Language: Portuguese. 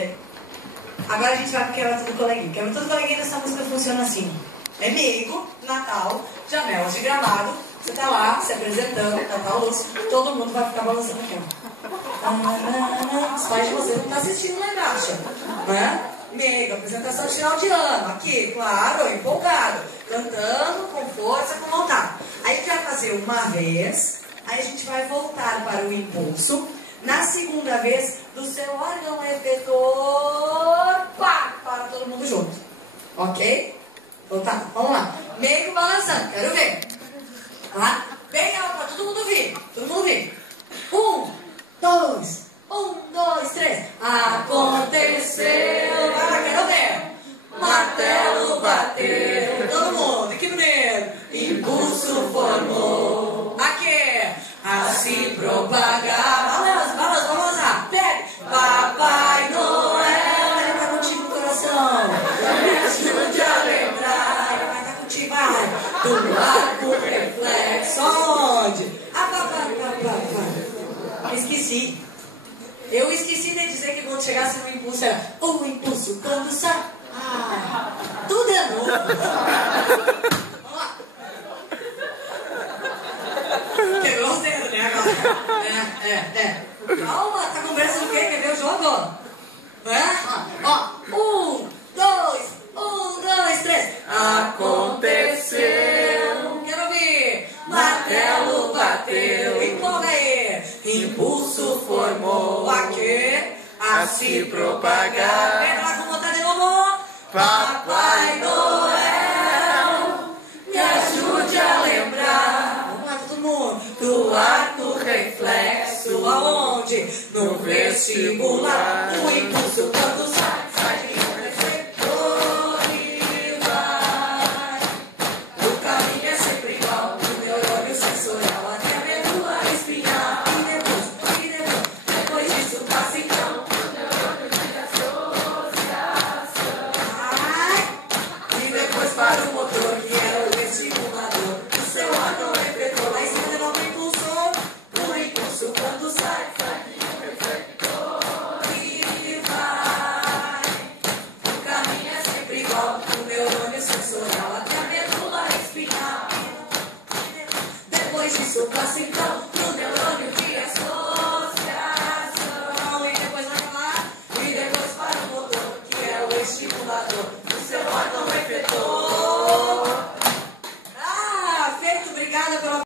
Bem, agora a gente vai pro Quebra Tudo Coleguinha. Quebra Tudo Coleguinha, essa música funciona assim. É meigo, Natal, janelas de gramado. Você tá lá, se apresentando, Natal Luz, todo mundo vai ficar balançando aqui, ó. Os pais de vocês não estão assistindo lá embaixo, né? Meigo, apresentação de final de ano, aqui, claro, empolgado, cantando com força, com vontade. Aí a gente vai fazer uma vez, aí a gente vai voltar para o impulso. Na segunda vez, do seu órgão efetor, pá, para todo mundo junto. Ok? Voltar, vamos lá. Meigo balançando, quero ver. Lá, bem alto, para todo mundo vir. Todo mundo vir. 1, 2, 1, 2, 3. Aconteceu. Vai lá, quero ver. Martelo bateu. Todo mundo, que primeiro. Impulso formou. Aqui. A se propagar. Balança, balança, vamos lá. Pega. Papai Noel. Ele tá contigo no coração. Me ajude a lembrar. Ele vai estar contigo, vai. Do arco reflexo. Onde? Esqueci. Eu esqueci de dizer que quando chegasse no impulso era o impulso quando sai. Tudo é novo. Vamos lá. Quebrou os dedos, né? Agora. Calma, tá conversando o quê? Quer ver o jogo? Ó. 1, 2, 3. Aconteceu. Quero ouvir. Martelo bateu. Empolga aí. Impulso formou. Aqui. A se propagar. Pega lá com vontade de novo. Papai Noel, me ajude a lembrar. Vamos lá, todo mundo. Do arco reflexo. Aonde? No vestibular. O impulso